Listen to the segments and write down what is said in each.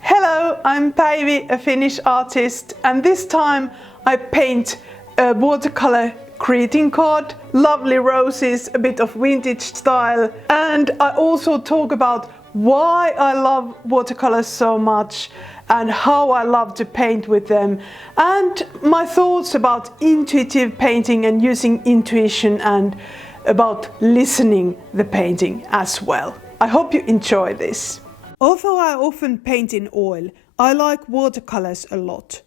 Hello, I'm Päivi, a Finnish artist, and this time I paint a watercolor greeting card, lovely roses, a bit of vintage style, and I also talk about why I love watercolors so much and how I love to paint with them, and my thoughts about intuitive painting and using intuition, and about listening the painting as well. I hope you enjoy this. Although I often paint in oil, I like watercolors a lot.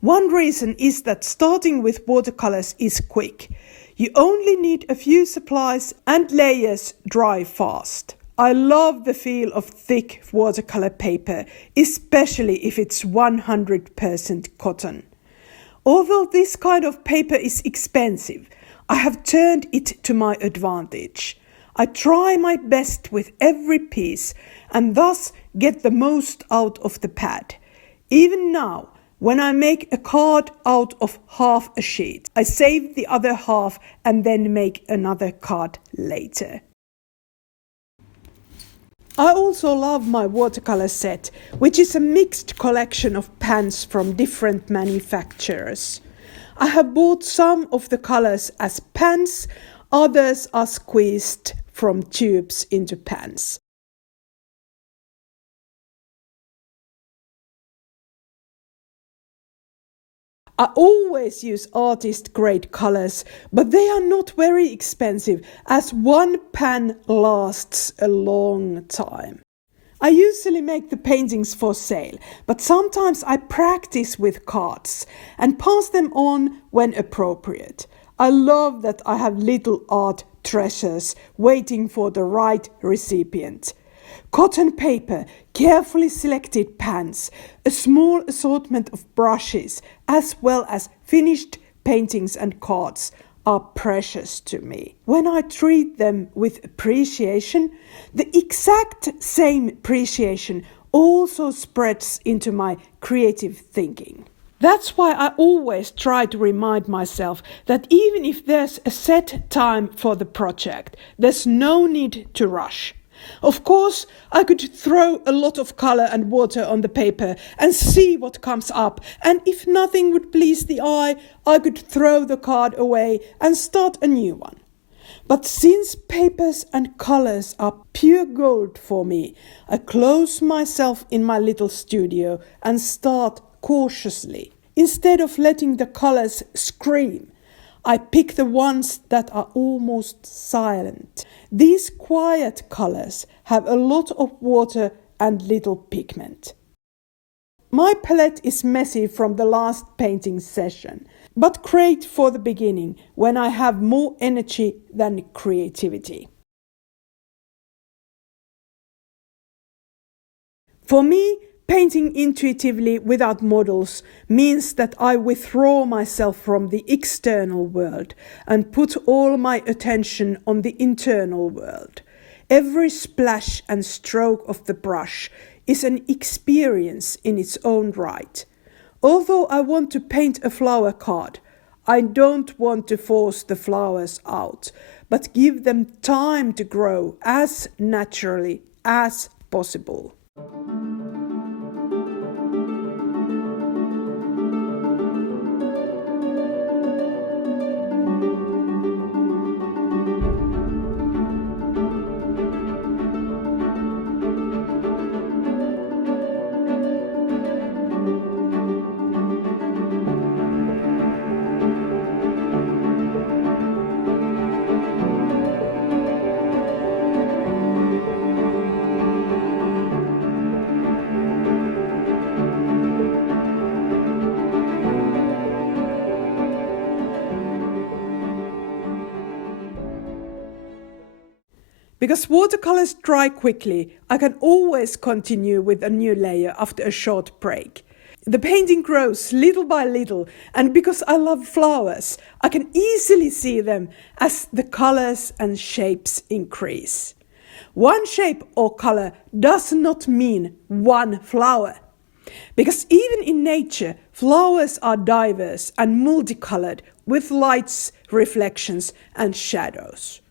One reason is that starting with watercolors is quick. You only need a few supplies and layers dry fast. I love the feel of thick watercolor paper, especially if it's 100% cotton. Although this kind of paper is expensive, I have turned it to my advantage. I try my best with every piece and thus get the most out of the pad. Even now, when I make a card out of half a sheet, I save the other half and then make another card later. I also love my watercolor set, which is a mixed collection of pans from different manufacturers. I have bought some of the colors as pans, others are squeezed from tubes into pans. I always use artist-grade colors, but they are not very expensive, as one pan lasts a long time. I usually make the paintings for sale, but sometimes I practice with cards and pass them on when appropriate. I love that I have little art treasures waiting for the right recipient. Cotton paper, carefully selected pans, a small assortment of brushes, as well as finished paintings and cards are precious to me. When I treat them with appreciation, the exact same appreciation also spreads into my creative thinking. That's why I always try to remind myself that even if there's a set time for the project, there's no need to rush. Of course, I could throw a lot of color and water on the paper and see what comes up, and if nothing would please the eye, I could throw the card away and start a new one. But since papers and colors are pure gold for me, I close myself in my little studio and start cautiously. Instead of letting the colors scream, I pick the ones that are almost silent. These quiet colors have a lot of water and little pigment. My palette is messy from the last painting session, but great for the beginning when I have more energy than creativity. For me, painting intuitively without models means that I withdraw myself from the external world and put all my attention on the internal world. Every splash and stroke of the brush is an experience in its own right. Although I want to paint a flower card, I don't want to force the flowers out, but give them time to grow as naturally as possible. Because watercolors dry quickly, I can always continue with a new layer after a short break. The painting grows little by little, and because I love flowers, I can easily see them as the colors and shapes increase. One shape or color does not mean one flower. Because even in nature, flowers are diverse and multicolored with lights, reflections, and shadows.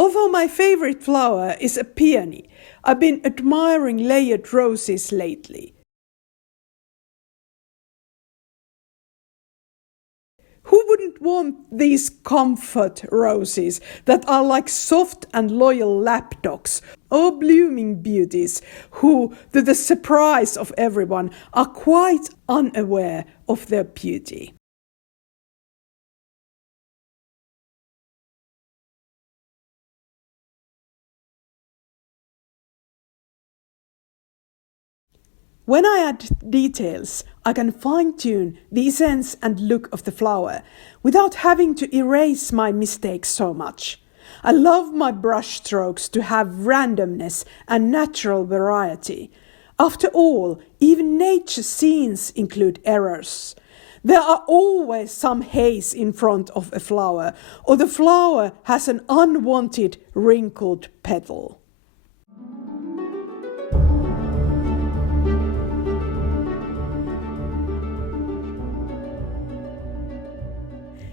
Although my favorite flower is a peony, I've been admiring layered roses lately. Who wouldn't want these comfort roses that are like soft and loyal lapdogs, or blooming beauties who, to the surprise of everyone, are quite unaware of their beauty? When I add details, I can fine-tune the essence and look of the flower without having to erase my mistakes so much. I love my brush strokes to have randomness and natural variety. After all, even nature scenes include errors. There are always some haze in front of a flower, or the flower has an unwanted wrinkled petal.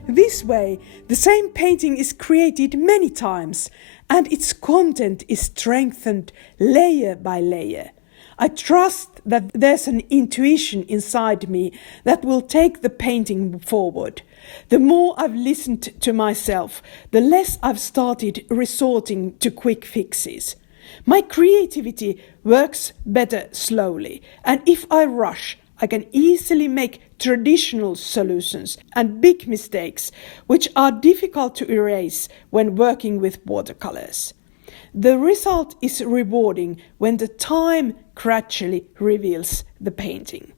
This way, the same painting is created many times, and its content is strengthened layer by layer. I trust that there's an intuition inside me that will take the painting forward. The more I've listened to myself, the less I've started resorting to quick fixes. My creativity works better slowly, and if I rush, I can easily make traditional solutions and big mistakes, which are difficult to erase when working with watercolors. The result is rewarding when the time gradually reveals the painting.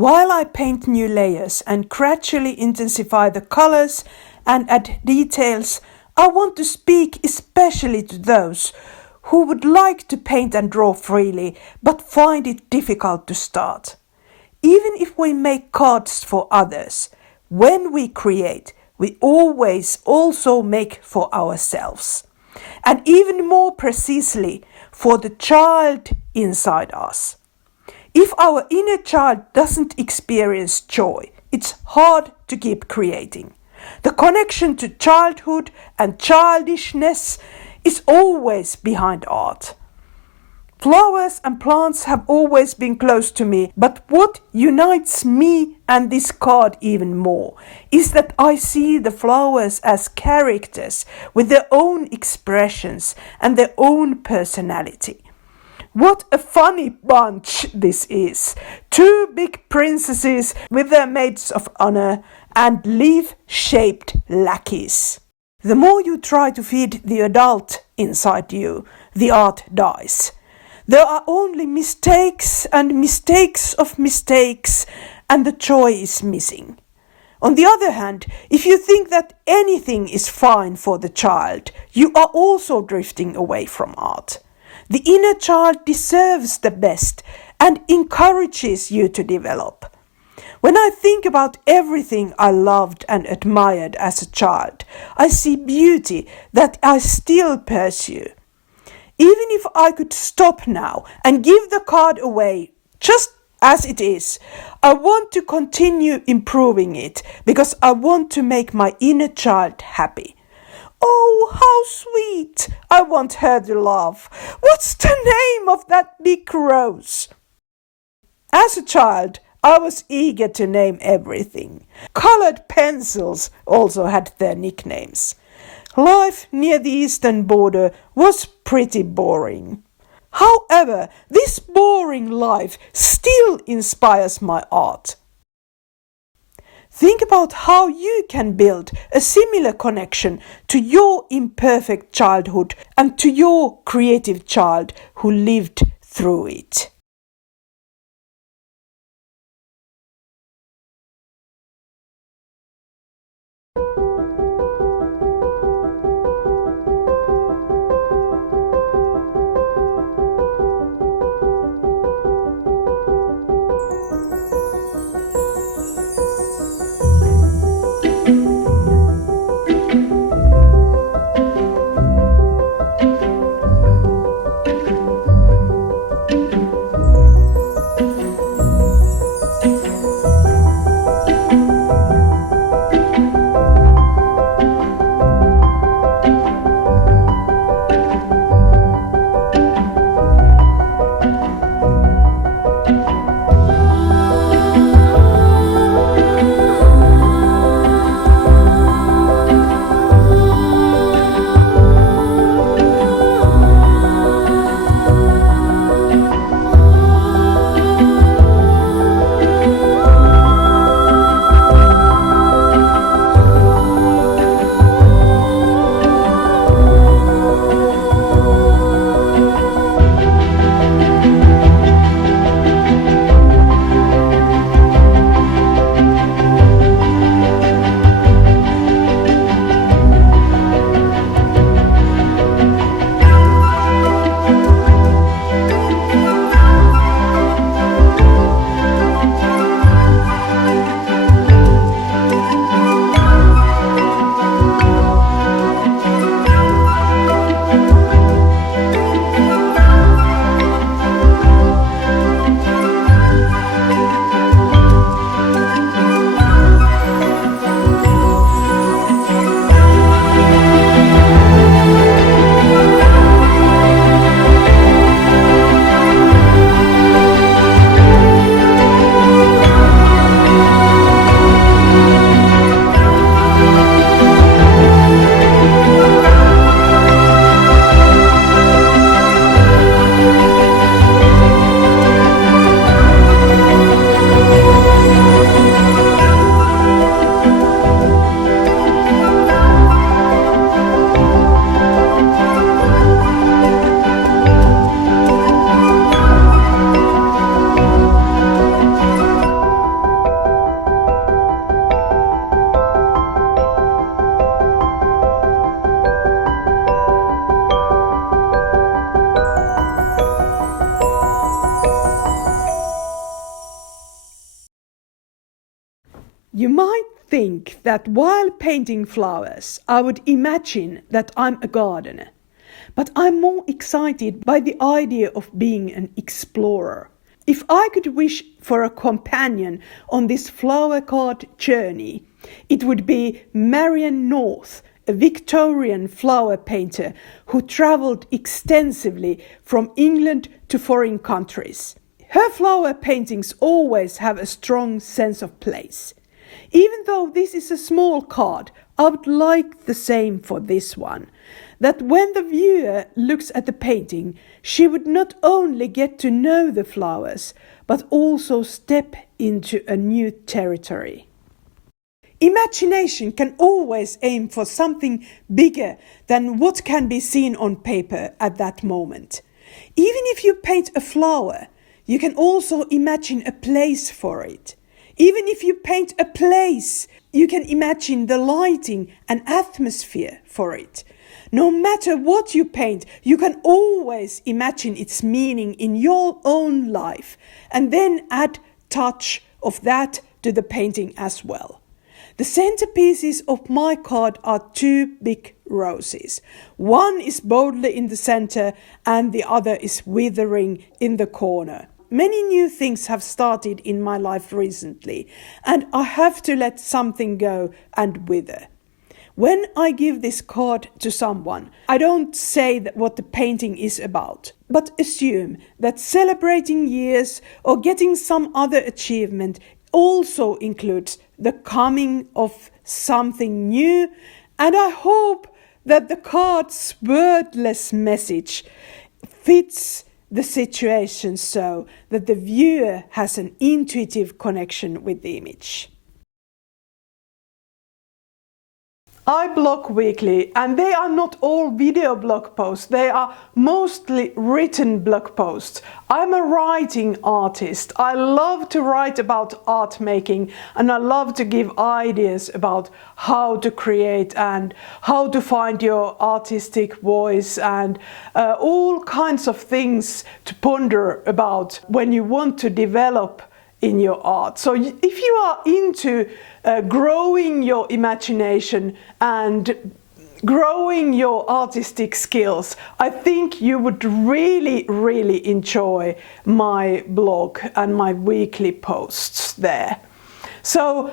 While I paint new layers and gradually intensify the colors and add details, I want to speak especially to those who would like to paint and draw freely but find it difficult to start. Even if we make cards for others, when we create, we always also make for ourselves. And even more precisely, for the child inside us. If our inner child doesn't experience joy, it's hard to keep creating. The connection to childhood and childishness is always behind art. Flowers and plants have always been close to me, but what unites me and this card even more is that I see the flowers as characters with their own expressions and their own personality. What a funny bunch this is. Two big princesses with their maids of honor and leaf-shaped lackeys. The more you try to feed the adult inside you, the art dies. There are only mistakes and mistakes of mistakes, and the joy is missing. On the other hand, if you think that anything is fine for the child, you are also drifting away from art. The inner child deserves the best and encourages you to develop. When I think about everything I loved and admired as a child, I see beauty that I still pursue. Even if I could stop now and give the card away just as it is, I want to continue improving it because I want to make my inner child happy. Oh, how sweet! I want her to laugh. What's the name of that big rose? As a child, I was eager to name everything. Colored pencils also had their nicknames. Life near the eastern border was pretty boring. However, this boring life still inspires my art. Think about how you can build a similar connection to your imperfect childhood and to your creative child who lived through it. You might think that while painting flowers, I would imagine that I'm a gardener. But I'm more excited by the idea of being an explorer. If I could wish for a companion on this flower card journey, it would be Marian North, a Victorian flower painter who travelled extensively from England to foreign countries. Her flower paintings always have a strong sense of place. Even though this is a small card, I would like the same for this one. That when the viewer looks at the painting, she would not only get to know the flowers, but also step into a new territory. Imagination can always aim for something bigger than what can be seen on paper at that moment. Even if you paint a flower, you can also imagine a place for it. Even if you paint a place, you can imagine the lighting and atmosphere for it. No matter what you paint, you can always imagine its meaning in your own life and then add touch of that to the painting as well. The centerpieces of my card are two big roses. One is boldly in the center and the other is withering in the corner. Many new things have started in my life recently, and I have to let something go and wither. When I give this card to someone, I don't say what the painting is about, but assume that celebrating years or getting some other achievement also includes the coming of something new, and I hope that the card's wordless message fits the situation so that the viewer has an intuitive connection with the image. I blog weekly, and they are not all video blog posts, they are mostly written blog posts. I'm a writing artist. I love to write about art making, and I love to give ideas about how to create and how to find your artistic voice and all kinds of things to ponder about when you want to develop in your art. So if you are into growing your imagination and growing your artistic skills, I think you would really enjoy my blog and my weekly posts there. So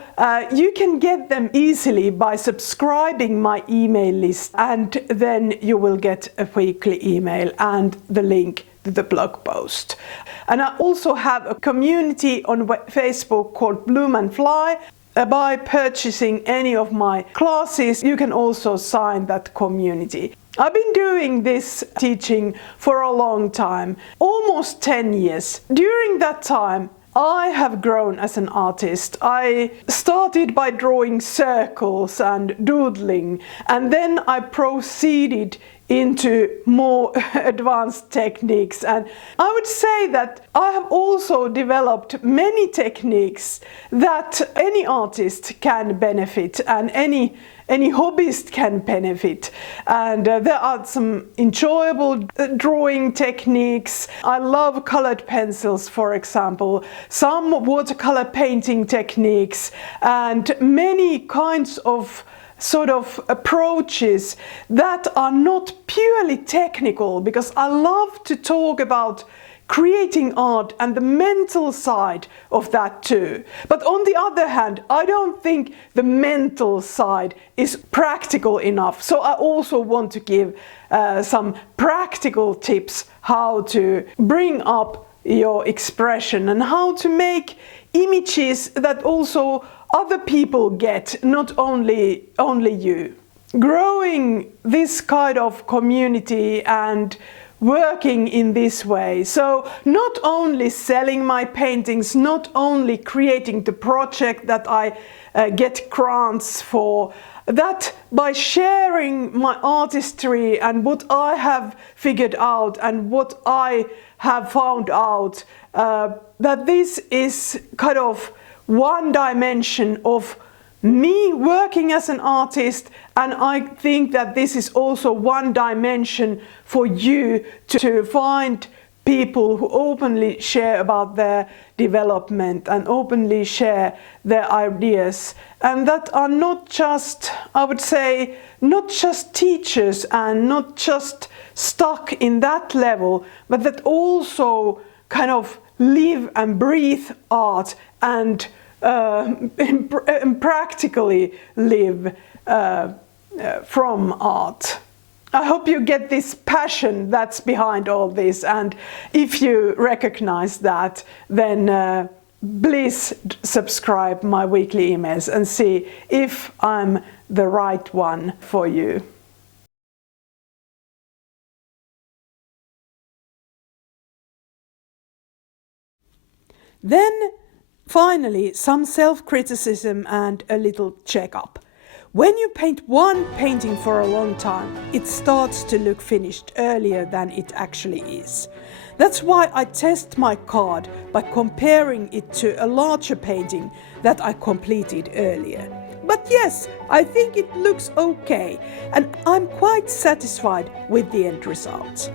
you can get them easily by subscribing my email list, and then you will get a weekly email and the link to the blog post. And I also have a community on Facebook called Bloom and Fly. By purchasing any of my classes, you can also sign that community. I've been doing this teaching for a long time, almost 10 years. During that time, I have grown as an artist. I started by drawing circles and doodling, and then I proceeded into more advanced techniques. And I would say that I have also developed many techniques that any artist can benefit and any hobbyist can benefit. And there are some enjoyable drawing techniques. I love colored pencils, for example, some watercolor painting techniques, and many kinds of sort of approaches that are not purely technical, because I love to talk about creating art and the mental side of that too. But on the other hand, I don't think the mental side is practical enough. So I also want to give some practical tips how to bring up your expression and how to make images that also other people get, not only you. Growing this kind of community and working in this way, so not only selling my paintings, not only creating the project that I get grants for, that by sharing my artistry and what I have figured out and what I have found out, that this is kind of one dimension of me working as an artist, and I think that this is also one dimension for you to find people who openly share about their development and openly share their ideas, and that are not just, I would say, not just teachers and not just stuck in that level, but that also kind of live and breathe art and practically live from art. I hope you get this passion that's behind all this, and if you recognize that, then please subscribe my weekly emails and see if I'm the right one for you. Then, finally, some self-criticism and a little checkup. When you paint one painting for a long time, it starts to look finished earlier than it actually is. That's why I test my card by comparing it to a larger painting that I completed earlier. But yes, I think it looks okay, and I'm quite satisfied with the end result.